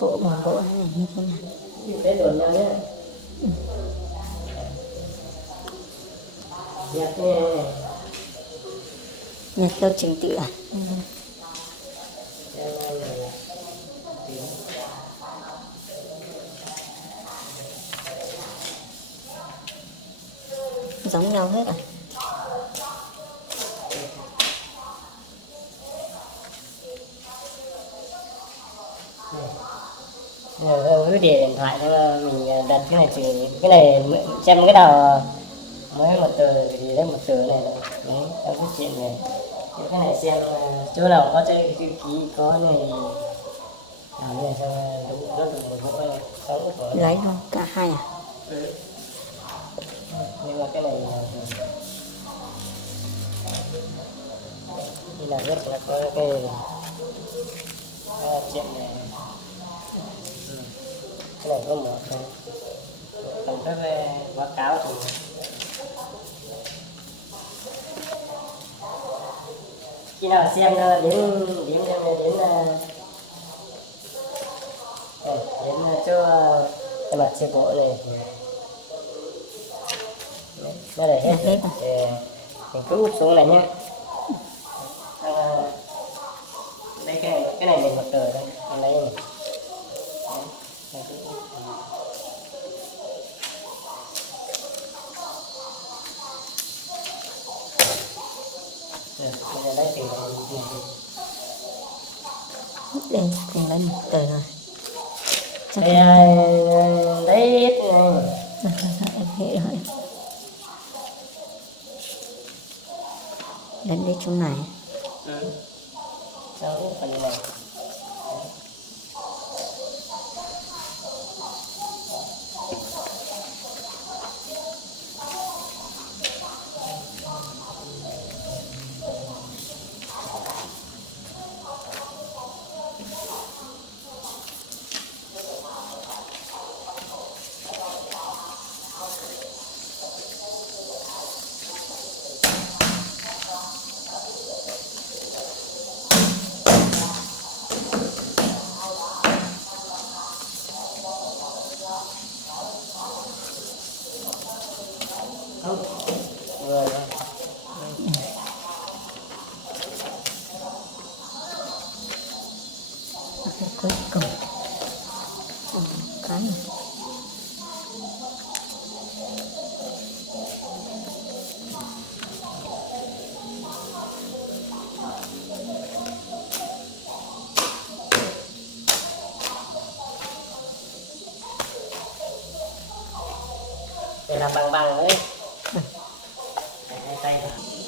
bộ một bộ này như thế này. Thế đồn nhau nhé. Nhặt nghe. Nhật đâu trình tự à? Giống nhau hết à? Cứ để điện thoại cho mình đặt cái này trừ cái này xem cái nào mới một tờ thì lấy một tờ này đấy trong cái chuyện này cái này xem chỗ nào có chơi chữ ký có này làm này xong đúng nó dùng một bộ này xong có Lấy không? Cả hai à? nhưng mà cái này đi làm rất là có cái chuyện này cái này có một thôi còn các báo cáo thì khi nào xem đến chỗ cái mặt xe cộ này nó để hết mình cứ úp xuống này nhé. Đây cái này mình một tờ đây mình lấy này. Bây giờ lấy tiền này Đây cùng lấy một tờ rồi. lấy ít này. Em hiểu rồi. Đánh đi chỗ này. Sau cái phần này rồi Cuối cùng cái này. để làm bằng đấy hai tay thôi.